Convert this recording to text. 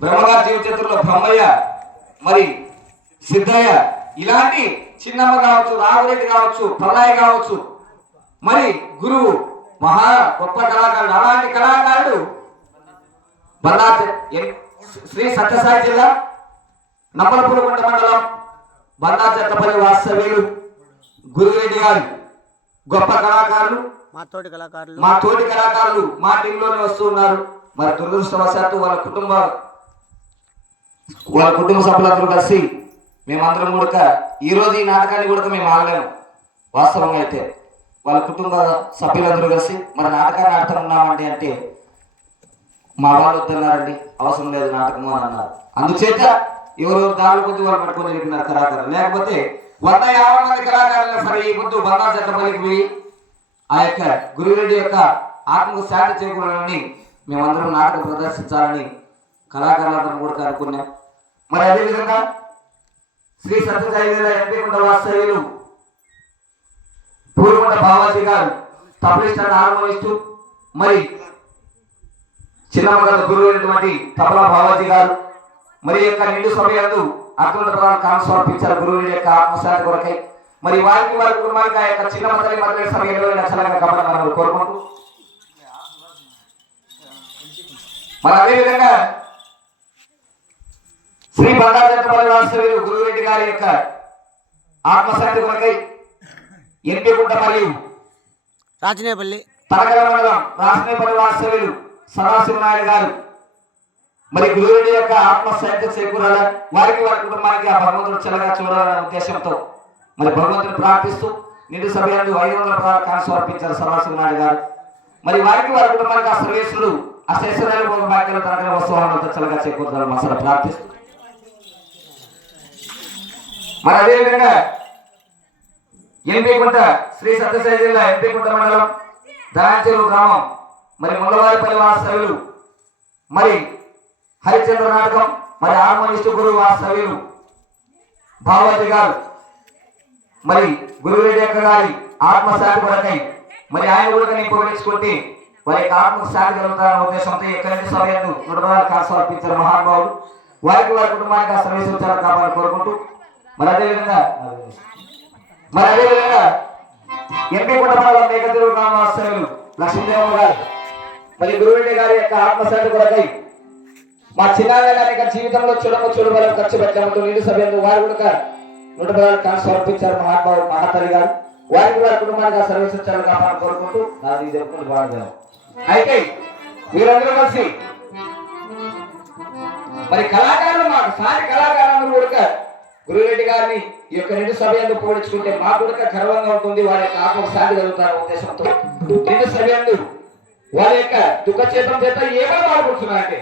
బ్రహ్మగారి జీవ చరిత్రలో బ్రహ్మయ్య, మరి సిద్ధయ్య, ఇలాంటి చిన్నమ్మ కావచ్చు, రాఘురెడ్డి కావచ్చు, ప్రళయ్ కావచ్చు, మరి గురువు మహా గొప్ప కళాకారుడు. అలాంటి కళాకారుడు శ్రీ సత్యసాయి జిల్లా నమ్మలపురగుంట మండలం బండాచెట్టపల్లి వాస్తవ్యులు గురురెడ్డి గారు గొప్ప కళాకారులు, మా తోటి కళాకారులు మా టీంలోనే వస్తూ ఉన్నారు. మరి దురదృష్టవశాత్తు వాళ్ళ కుటుంబ సభ్యులందరూ కలిసి మేమందరం కూడా ఈరోజు ఈ నాటకాన్ని కూడా మేము ఆడలేము. వాస్తవంగా అయితే వాళ్ళ కుటుంబ సభ్యులందరూ కలిసి మరి నాటకాన్ని ఆడుతున్నామండి అంటే మా వాళ్ళు వద్దన్నారండి, అవసరం లేదు నాటకము అని అన్నారు. అందుచేత ఎవరెవరు దారుల కొద్ది వాళ్ళు పట్టుకొని వెళ్ళిపోయినారు కళాకారులు. లేకపోతే 150 మంది కళాకారులు సరే ఈ పొద్దు బండాచెట్టపల్లికి పోయి ఆ యొక్క గురురెడ్డి యొక్క ఆత్మకు శాంతి చేకూరాలని మేమందరం నాటకం ప్రదర్శించాలని కళాకారులందరం కూడా అనుకున్నాం. మరి అదేవిధంగా శ్రీ సత్యసాయి ఎంపీ కుంట వాస్తవ్యులు పూర్వకుంట బావాజీ గారు తబలిస్ట్ అండ్ హార్మోనిస్టు, మరి చిన్నమ్మ గారు గురువైనటువంటి తబలా బావాజీ గారు, మరి యొక్క నిండు సభ్యులందు అత్యున్నత ప్రధాన కాను సమర్పించారు గురువుడి యొక్క ఆత్మశాంతి కొరకై. మరి వారికి వారి కుటుంబానికి ఆ యొక్క చిన్న మందలి మధ్య సభ 20 లక్షలుగా కమలని కోరుకుంటూ, మరి అదేవిధంగా శ్రీ బండాచెట్టపల్లి వాస్తవ్యులు గురురెడ్డి గారి యొక్క ఆత్మశాంతి కొరకై ఎంపీ కుంట మరియు రాజనేపల్లి తరగల మండలం రాజనేపల్లి వాస్తవ్యులు సదాశివనాయుడు గారు మరి గురురెడ్డి యొక్క ఆత్మశాంతి చేకూరాల వారికి వారి కుటుంబానికి ఆ భగవంతుడు చల్లగా చూడాలనే ఉద్దేశంతో మరి భగవంతుని ప్రార్థిస్తూ నిండు సభ్యులు 500 ప్రధాన కాను సమర్పించారు సదాశివనాయుడు గారు. మరి వారికి వారి కుటుంబానికి ఆ సర్వేశ్వరుడు ఆ శేషరాయలు బాక్యాలు తరగల వస్తువులను చల్లగా చేకూరుతారు అసలు ప్రార్థిస్తూ, మరి అదేవిధంగా ఎంపీ కుంట శ్రీ సత్యసాయి జిల్లా ఎంపీ కుంట మండలం దాంచెరు గ్రామం మరి ముల్లవారిపల్లి వాస్తవ్యులు మరి హరిచంద్ర నాటకం మరి హార్మోనిస్టు గురువు వాస్తవ్యులు బావాజీ గారు మరి గురురెడ్డి యొక్క గారి ఆత్మశాంతి కొరకై మరి ఆయన కూడా నేను పోగొట్టుకుంటే వారి యొక్క ఆత్మశాంతి కలుగుతారన్న ఉద్దేశంతో ఎక్కడి నుంచి సమయంలో 100 కాసు సమర్పించారు మహానుభావులు. వారికి వారి కుటుంబానికి ఆ సర్వీసులు చాలా కావాలని కోరుకుంటూ, మరి అదేవిధంగా ఎంపీ కుంట మండలం మేకతిరుగు గ్రామ వాస్తవ్యులు లక్ష్మీదేవమ్మ గారు మరి గురురెడ్డి గారి యొక్క ఆత్మశాంతి కొరకై మా చిన్నాన్న జీవితంలో చూడబలం ఖర్చు పెట్టామంటూ నిండు సభ్యులు వారు కూడా 110 కాసు సమర్పించారు మహానుభావులు మహాతల్లి గారు. వారికి వారి కుటుంబానికి ఆ సర్వీసులు చాలా కావాలని కోరుకుంటూ నాది చెప్పుకుని బాగుంది. అయితే వీరందరూ కలిసి మరి కళాకారులు మాకు సాటి కళాకారులందరూ కూడా గురురెడ్డి గారిని ఈ యొక్క నిండు సభ్యులు పోల్చుకుంటే మాకు కూడా గర్వంగా ఉంటుంది. వారి యొక్క ఆత్మకు శాంతి కలుగుతారు ఉద్దేశంతో నిండు సభ్యులు వారి యొక్క దుఃఖ చేతం చేత ఏమో మాట్లాడుతున్నారంటే